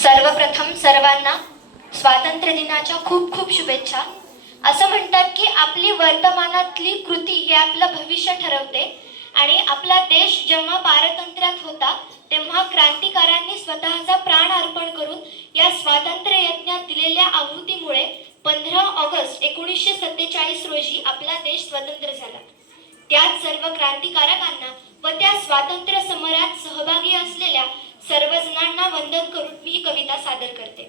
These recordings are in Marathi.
सर्वप्रथम सर्वांना स्वातंत्र्य दिनाच्या खूप खूप शुभेच्छा। असं म्हणतात की आपली वर्तमानातली कृती हे आपलं भविष्य ठरवते आणि आपला देश जेव्हा पारतंत्र्यात होता तेव्हा क्रांतिकारांनी स्वतःचा प्राण अर्पण करून या स्वातंत्र्य यज्ञात दिलेल्या आहुतीमुळे 15 ऑगस्ट 1947 रोजी आपला देश स्वतंत्र झाला। त्यात सर्व क्रांतिकारकांना व त्या स्वातंत्र्य समरात सहभागी असलेल्या सर्वजणांना वंदन करून मी ही कविता सादर करते।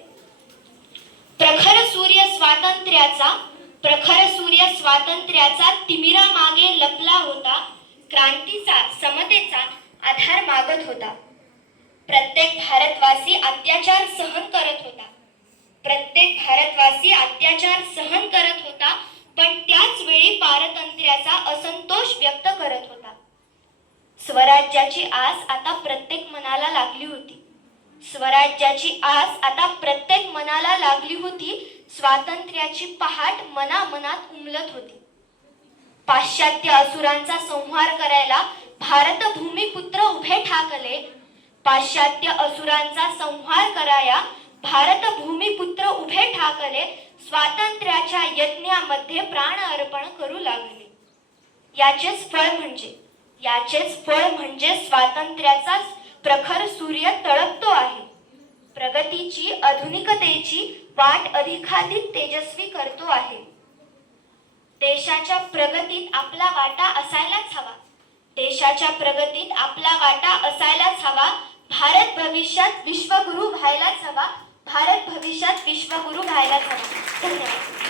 प्रखर सूर्य स्वातंत्र्याचा तिमिरा मागे लपला होता, क्रांतीचा समतेचा आधार मागत होता। प्रत्येक भारतवासी अत्याचार सहन करत होता, पण त्याच वेळी पारतंत्र्याचा असंतोष व्यक्त करत होता। स्वराज्याची आस आता प्रत्येक मनाला लागली होती। स्वातंत्र्याची पहाट मनामनात उमलत होती। पाश्चात्य असुरांचा संहार करायला भारत भूमिपुत्र उभे ठाकले स्वातंत्र्याच्या यज्ञामध्ये प्राण अर्पण करू लागले। याचेच फळ म्हणजे स्वातंत्र्याचा प्रखर सूर्य तळपतो आहे, प्रगतीची आधुनिकतेची वाट अधिकाधिक तेजस्वी करतो आहे। देशाच्या प्रगतीत आपला वाटा असायलाच हवा। भारत भविष्यात विश्वगुरु व्हायलाच हवा। धन्यवाद।